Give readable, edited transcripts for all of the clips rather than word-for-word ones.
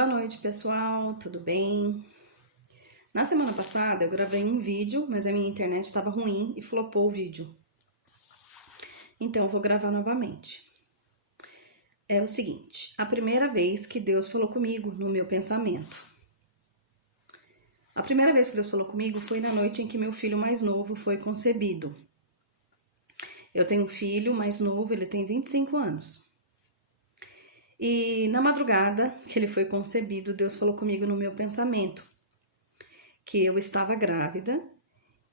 Boa noite, pessoal, tudo bem? Na semana passada eu gravei um vídeo, mas a minha internet estava ruim e flopou o vídeo. Então eu vou gravar novamente. É o seguinte, a primeira vez que Deus falou comigo no meu pensamento. A primeira vez que Deus falou comigo foi na noite em que meu filho mais novo foi concebido. Eu tenho um filho mais novo, ele tem 25 anos. E na madrugada que ele foi concebido, Deus falou comigo no meu pensamento que eu estava grávida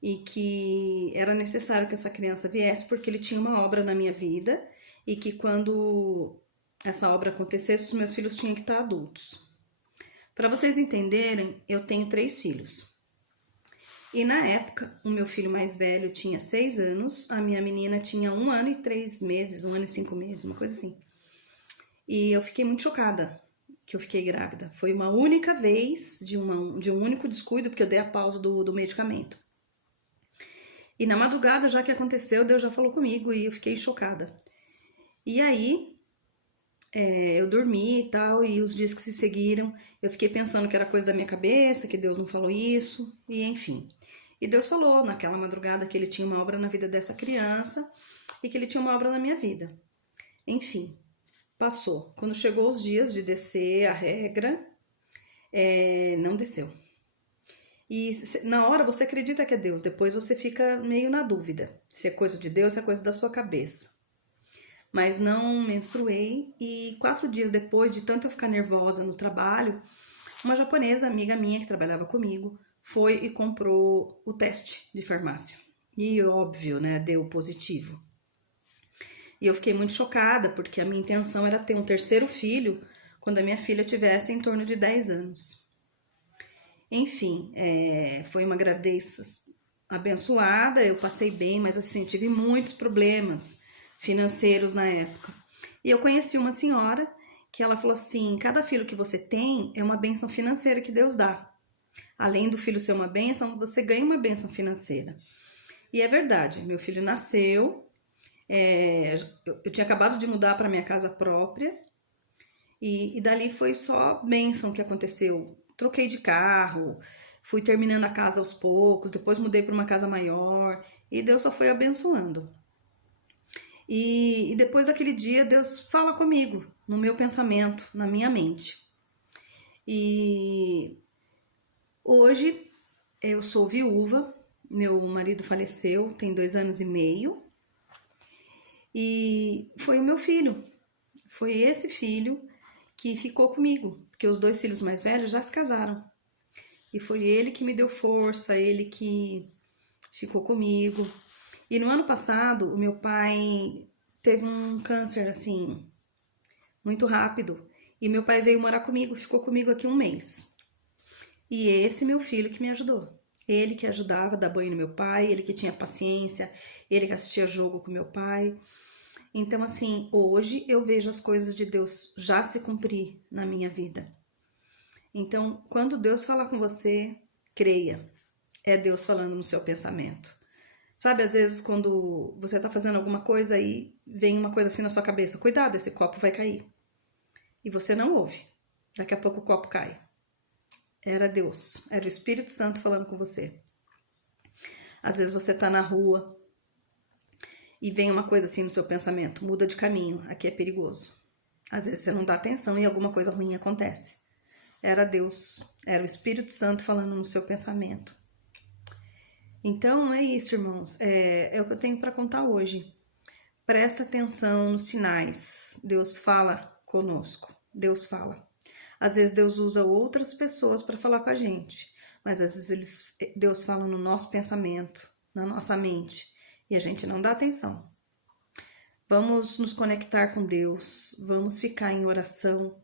e que era necessário que essa criança viesse porque ele tinha uma obra na minha vida e que quando essa obra acontecesse, os meus filhos tinham que estar adultos. Para vocês entenderem, eu tenho 3 filhos. E na época, o meu filho mais velho tinha 6 anos, a minha menina tinha 1 ano e 3 meses, 1 ano e 5 meses, uma coisa assim. E eu fiquei muito chocada que eu fiquei grávida. Foi uma única vez de um único descuido, porque eu dei a pausa do medicamento. E na madrugada, já que aconteceu, Deus já falou comigo e eu fiquei chocada. E aí, eu dormi e tal, e os dias que se seguiram, eu fiquei pensando que era coisa da minha cabeça, que Deus não falou isso, e enfim. E Deus falou naquela madrugada que ele tinha uma obra na vida dessa criança e que ele tinha uma obra na minha vida. Enfim. Passou. Quando chegou os dias de descer a regra, não desceu. E na hora você acredita que é Deus, depois você fica meio na dúvida se é coisa de Deus, se é coisa da sua cabeça. Mas não menstruei e 4 dias depois de tanto eu ficar nervosa no trabalho, uma japonesa, amiga minha que trabalhava comigo, foi e comprou o teste de farmácia. E óbvio, né, deu positivo. E eu fiquei muito chocada, porque a minha intenção era ter um 3º filho quando a minha filha tivesse em torno de 10 anos. Enfim, foi uma gravidez abençoada, eu passei bem, mas assim, tive muitos problemas financeiros na época. E eu conheci uma senhora que ela falou assim, cada filho que você tem é uma bênção financeira que Deus dá. Além do filho ser uma bênção, você ganha uma bênção financeira. E é verdade, meu filho nasceu... eu tinha acabado de mudar para minha casa própria e dali foi só bênção que aconteceu. Troquei de carro, fui terminando a casa aos poucos, depois mudei para uma casa maior e Deus só foi abençoando. E depois daquele dia Deus fala comigo no meu pensamento, na minha mente. E hoje eu sou viúva, meu marido faleceu, tem 2 anos e meio. E foi o meu filho, foi esse filho que ficou comigo, porque os 2 filhos mais velhos já se casaram. E foi ele que me deu força, ele que ficou comigo. E no ano passado, o meu pai teve um câncer, assim, muito rápido. E meu pai veio morar comigo, ficou comigo aqui 1 mês. E esse meu filho que me ajudou. Ele que ajudava a dar banho no meu pai, ele que tinha paciência, ele que assistia jogo com meu pai. Então, assim, hoje eu vejo as coisas de Deus já se cumprir na minha vida. Então, quando Deus falar com você, creia. É Deus falando no seu pensamento. Sabe, às vezes, quando você tá fazendo alguma coisa aí, vem uma coisa assim na sua cabeça. Cuidado, esse copo vai cair. E você não ouve. Daqui a pouco o copo cai. Era Deus, era o Espírito Santo falando com você. Às vezes você tá na rua e vem uma coisa assim no seu pensamento, muda de caminho, aqui é perigoso. Às vezes você não dá atenção e alguma coisa ruim acontece. Era Deus, era o Espírito Santo falando no seu pensamento. Então é isso, irmãos, é o que eu tenho para contar hoje. Presta atenção nos sinais, Deus fala conosco, Deus fala. Às vezes Deus usa outras pessoas para falar com a gente, mas às vezes Deus fala no nosso pensamento, na nossa mente, e a gente não dá atenção. Vamos nos conectar com Deus, vamos ficar em oração.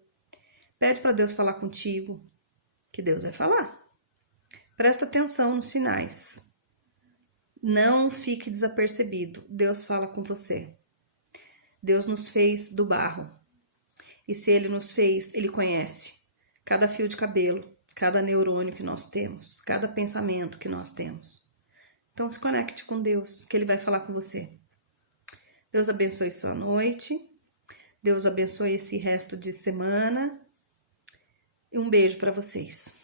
Pede para Deus falar contigo, que Deus vai falar. Presta atenção nos sinais. Não fique desapercebido, Deus fala com você. Deus nos fez do barro. E se Ele nos fez, Ele conhece cada fio de cabelo, cada neurônio que nós temos, cada pensamento que nós temos. Então se conecte com Deus, que Ele vai falar com você. Deus abençoe sua noite. Deus abençoe esse resto de semana. e um beijo para vocês.